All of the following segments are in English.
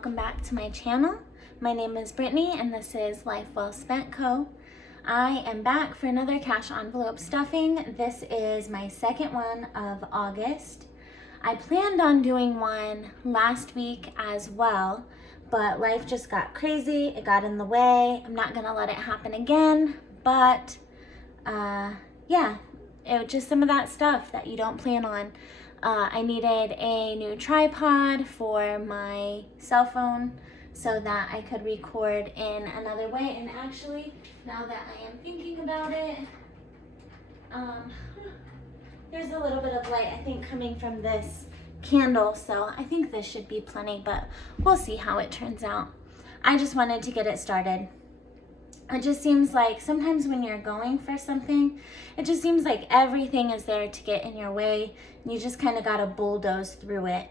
welcome back to my channel. My name is Brittany and this is Life Well Spent Co. I am back for another cash envelope stuffing. This is my second one of August. I planned on doing one last week as well, but life just got crazy. It got in the way. I'm not gonna let it happen again, but yeah, it was just some of that stuff that you don't plan on. I needed a new tripod for my cell phone so that I could record in another way. And actually, now that I am thinking about it, there's a little bit of light, I think, coming from this candle, so I think this should be plenty, but we'll see how it turns out. I just wanted to get it started. It just seems like sometimes when you're going for something, it just seems like everything is there to get in your way. And you just kind of got to bulldoze through it.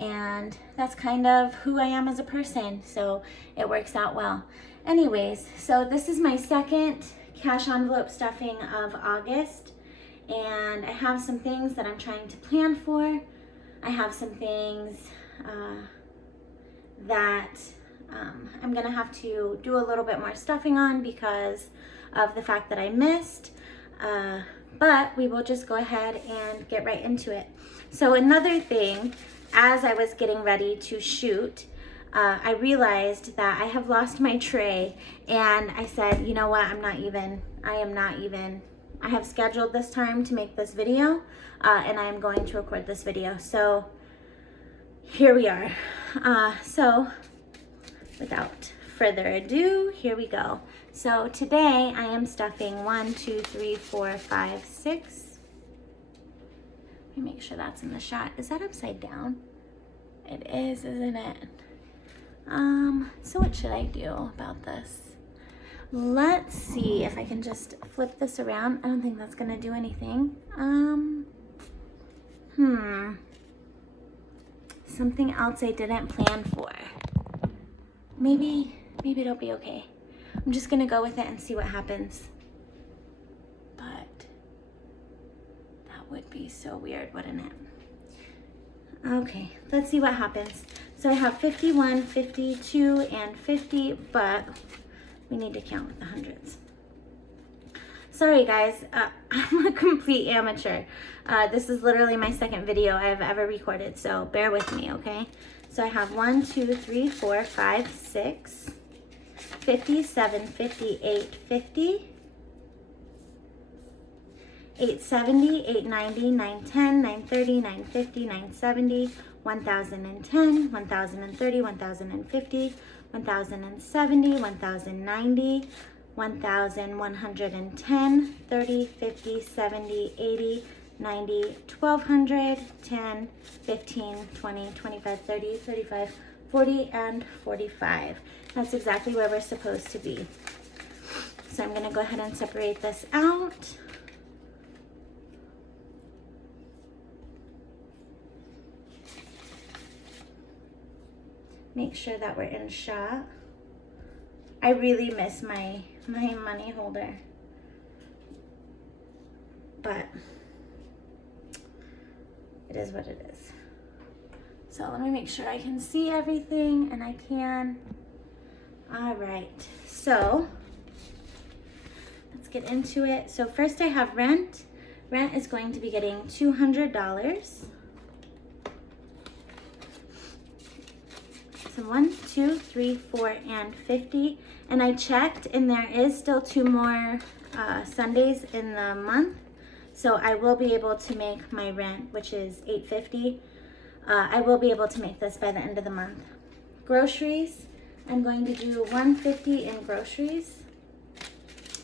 And that's kind of who I am as a person, so it works out well. Anyways, so this is my second cash envelope stuffing of August. And I have some things that I'm trying to plan for. I have some things that I'm gonna have to do a little bit more stuffing on because of the fact that I missed, but we will just go ahead and get right into it. So another thing, as I was getting ready to shoot, I realized that I have lost my tray, and I said, you know what, I have scheduled this time to make this video, and I am going to record this video. So here we are. So without further ado, here we go. So today I am stuffing 1, 2, 3, 4, 5, 6. Let me make sure that's in the shot. Is that upside down? It is, isn't it? So what should I do about this? Let's see if I can just flip this around. I don't think that's gonna do anything. Something else I didn't plan for. Maybe it'll be okay. I'm just gonna go with it and see what happens. But that would be so weird, wouldn't it? Okay, let's see what happens. So I have 51, 52, and 50, but we need to count with the hundreds. Sorry guys, I'm a complete amateur. This is literally my second video I've ever recorded, so bear with me, okay? So I have 1, 2, 3, 4, 5, 6, 57, 58, 50, 870, 890, 910, 930, 950, 970, 1010, 1030, 1050, 1070, 1090, 1110, 30, 50, 70, 80, 90, 1200, 10, 15, 20, 25, 30, 35, 40, and 45. That's exactly where we're supposed to be. So I'm gonna go ahead and separate this out. Make sure that we're in shot. I really miss my money holder, but it is what it is. So let me make sure I can see everything, and I can. All right, so let's get into it. So first I have rent. Rent is going to be getting $200. So 1, 2, 3, 4, and 50. And I checked, and there is still 2 more Sundays in the month. So I will be able to make my rent, which is $8.50. I will be able to make this by the end of the month. Groceries, I'm going to do $1.50 in groceries.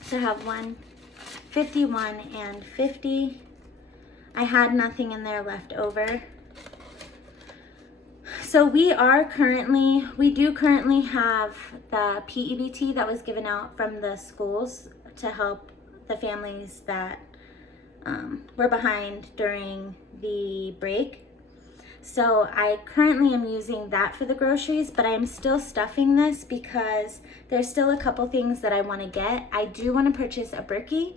So I have 151 and 50. I had nothing in there left over. So we do currently have the PEBT that was given out from the schools to help the families that were behind during the break. So I currently am using that for the groceries, but I'm still stuffing this because there's still a couple things that I want to get. I do want to purchase a Berkey,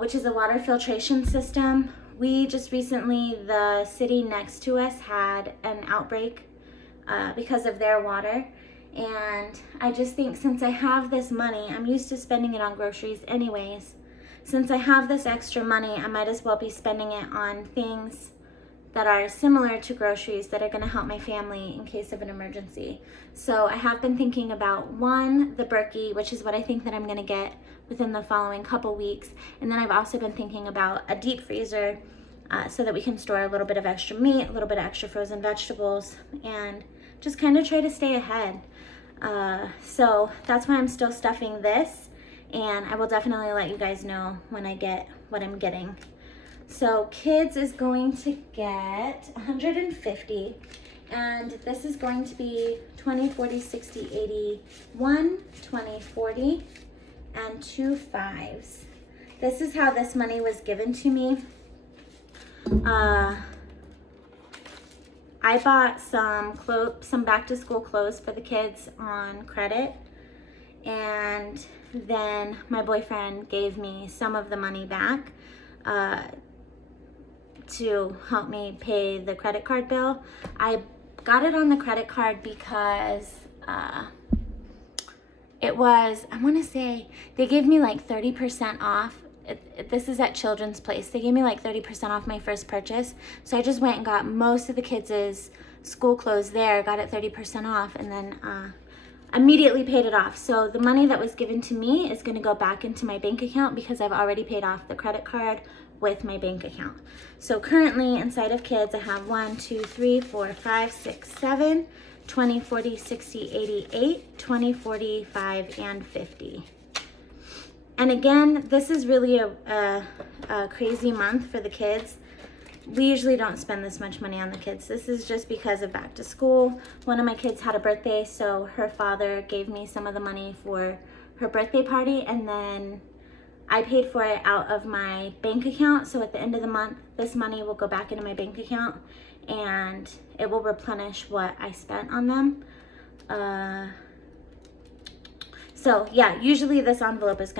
which is a water filtration system. We just recently, the city next to us had an outbreak because of their water. And I just think since I have this money, I'm used to spending it on groceries anyways. Since I have this extra money, I might as well be spending it on things that are similar to groceries that are going to help my family in case of an emergency. So I have been thinking about, one, the Berkey, which is what I think that I'm going to get within the following couple weeks. And then I've also been thinking about a deep freezer so that we can store a little bit of extra meat, a little bit of extra frozen vegetables, and just kind of try to stay ahead. So that's why I'm still stuffing this, and I will definitely let you guys know when I get what I'm getting. So kids is going to get 150, and this is going to be 20, 40, 60, 80, 1, 20, 40, and 2 5s. This is how this money was given to me. I bought some back to school clothes for the kids on credit, and then my boyfriend gave me some of the money back to help me pay the credit card bill. I got it on the credit card because it was, I want to say, they gave me like 30% off. This is at Children's Place. They gave me like 30% off my first purchase. So I just went and got most of the kids' school clothes there, got it 30% off, and then immediately paid it off. So the money that was given to me is going to go back into my bank account because I've already paid off the credit card with my bank account. So currently inside of kids, I have 1, 2, 3, 4, 5, 6, 7, 20, 40, 60, 80, 8, 20, 45, and 50. And again, this is really a crazy month for the kids. We usually don't spend this much money on the kids. This is just because of back to school. One of my kids had a birthday, so her father gave me some of the money for her birthday party, and then I paid for it out of my bank account. So at the end of the month, this money will go back into my bank account, and it will replenish what I spent on them. So yeah, usually this envelope is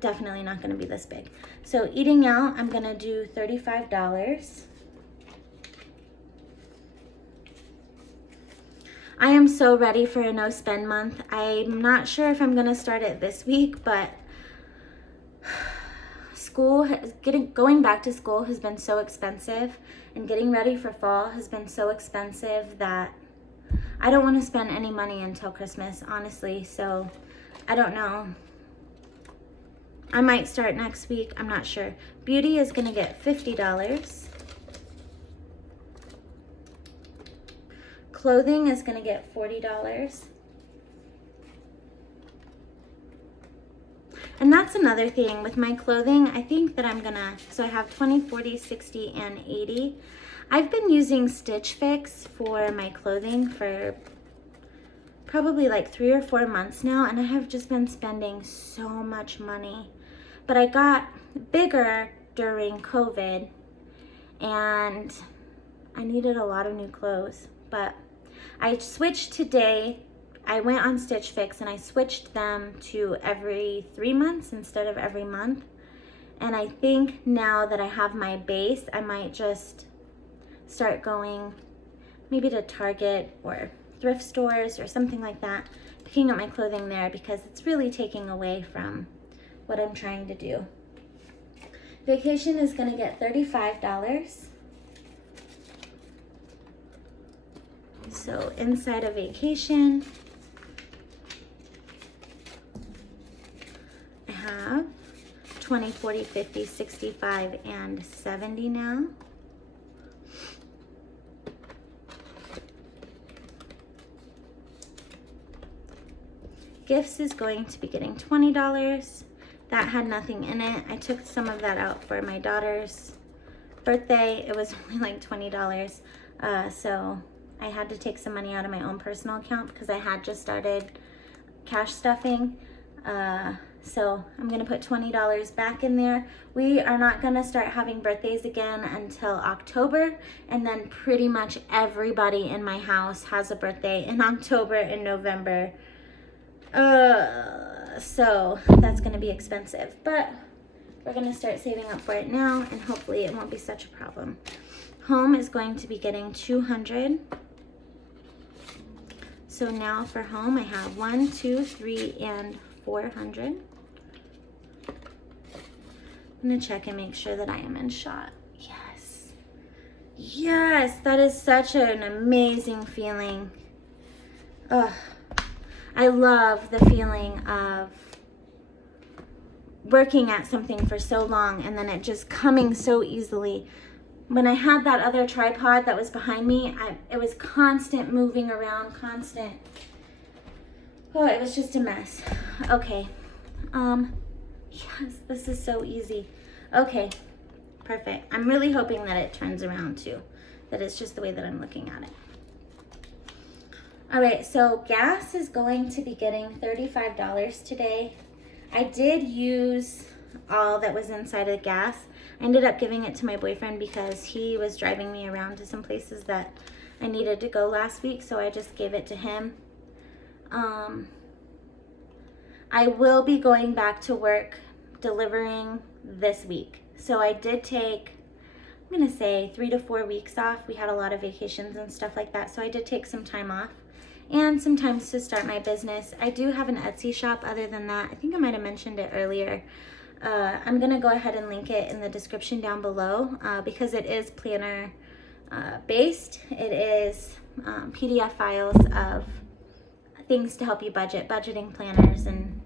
definitely not gonna be this big. So eating out, I'm gonna do $35. I am so ready for a no spend month. I'm not sure if I'm gonna start it this week, but going back to school has been so expensive, and getting ready for fall has been so expensive that I don't want to spend any money until Christmas, honestly. So I don't know. I might start next week. I'm not sure. Beauty is going to get $50. Clothing is going to get $40. And that's another thing with my clothing. I think that I'm going to, so I have 20, 40, 60, and 80. I've been using Stitch Fix for my clothing for probably like 3 or 4 months now, and I have just been spending so much money. But I got bigger during COVID, and I needed a lot of new clothes. But I switched today. I went on Stitch Fix and I switched them to every 3 months instead of every month. And I think now that I have my base, I might just start going maybe to Target or thrift stores or something like that, picking up my clothing there, because it's really taking away from what I'm trying to do. Vacation is going to get $35. So inside of vacation, I have 20, 40, 50, 65, and 70 now. Gifts is going to be getting $20. That had nothing in it. I took some of that out for my daughter's birthday. It was only like $20. So I had to take some money out of my own personal account because I had just started cash stuffing. So I'm gonna put $20 back in there. We are not gonna start having birthdays again until October, and then pretty much everybody in my house has a birthday in October and November. So that's gonna be expensive, but we're gonna start saving up for it now, and hopefully it won't be such a problem. Home is going to be getting $200. So now for home, I have 1, 2, 3, and 400. I'm gonna check and make sure that I am in shot. Yes. Yes, that is such an amazing feeling. Ugh. I love the feeling of working at something for so long and then it just coming so easily. When I had that other tripod that was behind me, it was constant moving around, constant. Oh, it was just a mess. Okay. Yes, this is so easy. Okay, perfect. I'm really hoping that it turns around too, that it's just the way that I'm looking at it. All right, so gas is going to be getting $35 today. I did use all that was inside of the gas. I ended up giving it to my boyfriend because he was driving me around to some places that I needed to go last week, so I just gave it to him. I will be going back to work delivering this week. So I did take, I'm gonna say 3 to 4 weeks off. We had a lot of vacations and stuff like that, so I did take some time off and sometimes to start my business. I do have an Etsy shop. Other than that, I think I might have mentioned it earlier. I'm gonna go ahead and link it in the description down below because it is planner based. It is PDF files of things to help you budget, budgeting planners and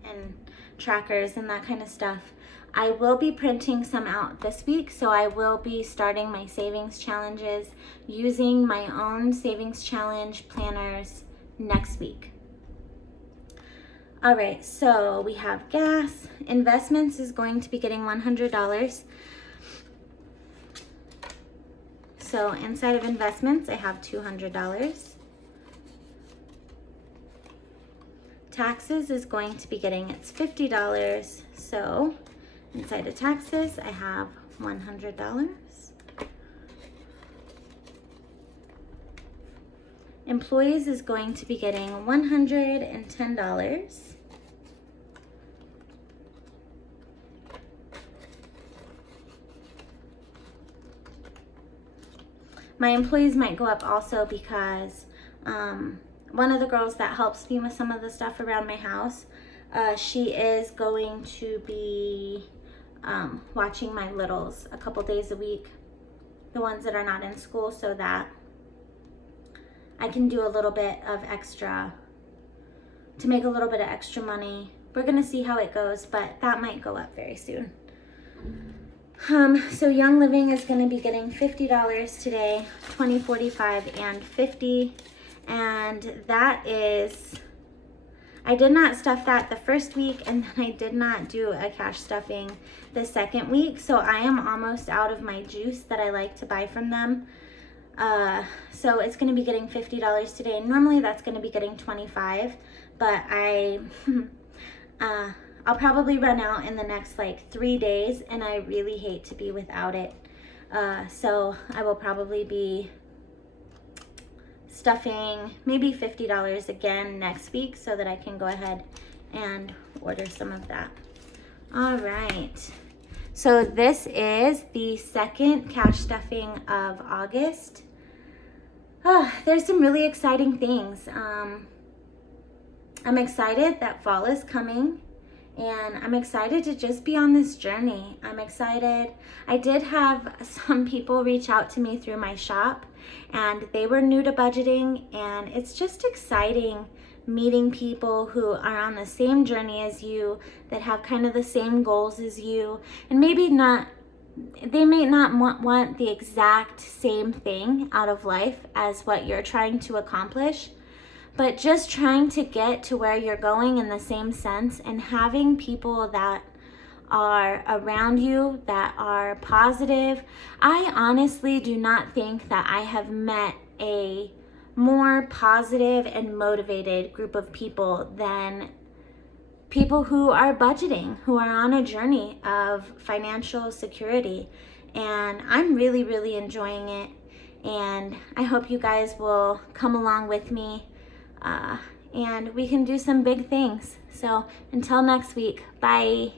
trackers and that kind of stuff. I will be printing some out this week, so I will be starting my savings challenges using my own savings challenge planners next week. All right, so we have gas. Investments is going to be getting $100. So inside of investments, I have $200. Taxes is going to be getting its $50. So inside of taxes, I have $100. Employees is going to be getting $110. My employees might go up also because one of the girls that helps me with some of the stuff around my house, she is going to be watching my littles a couple days a week, the ones that are not in school, so that I can do a little bit of extra, to make a little bit of extra money. We're gonna see how it goes, but that might go up very soon. So Young Living is gonna be getting $50 today, 20, 45, and 50. And that is, I did not stuff that the first week, and then I did not do a cash stuffing the second week. So I am almost out of my juice that I like to buy from them. So it's going to be getting $50 today. Normally that's going to be getting $25, but I'll probably run out in the next like 3 days, and I really hate to be without it. So I will probably be stuffing maybe $50 again next week so that I can go ahead and order some of that. All right. So this is the second cash stuffing of August. Oh, there's some really exciting things. I'm excited that fall is coming, and I'm excited to just be on this journey. I'm excited. I did have some people reach out to me through my shop, and they were new to budgeting, and it's just exciting meeting people who are on the same journey as you, that have kind of the same goals as you, and maybe not, they may not want the exact same thing out of life as what you're trying to accomplish, but just trying to get to where you're going in the same sense, and having people that are around you that are positive. I honestly do not think that I have met a more positive and motivated group of people than people who are budgeting, who are on a journey of financial security. And I'm really, really enjoying it. And I hope you guys will come along with me, and we can do some big things. So until next week, bye.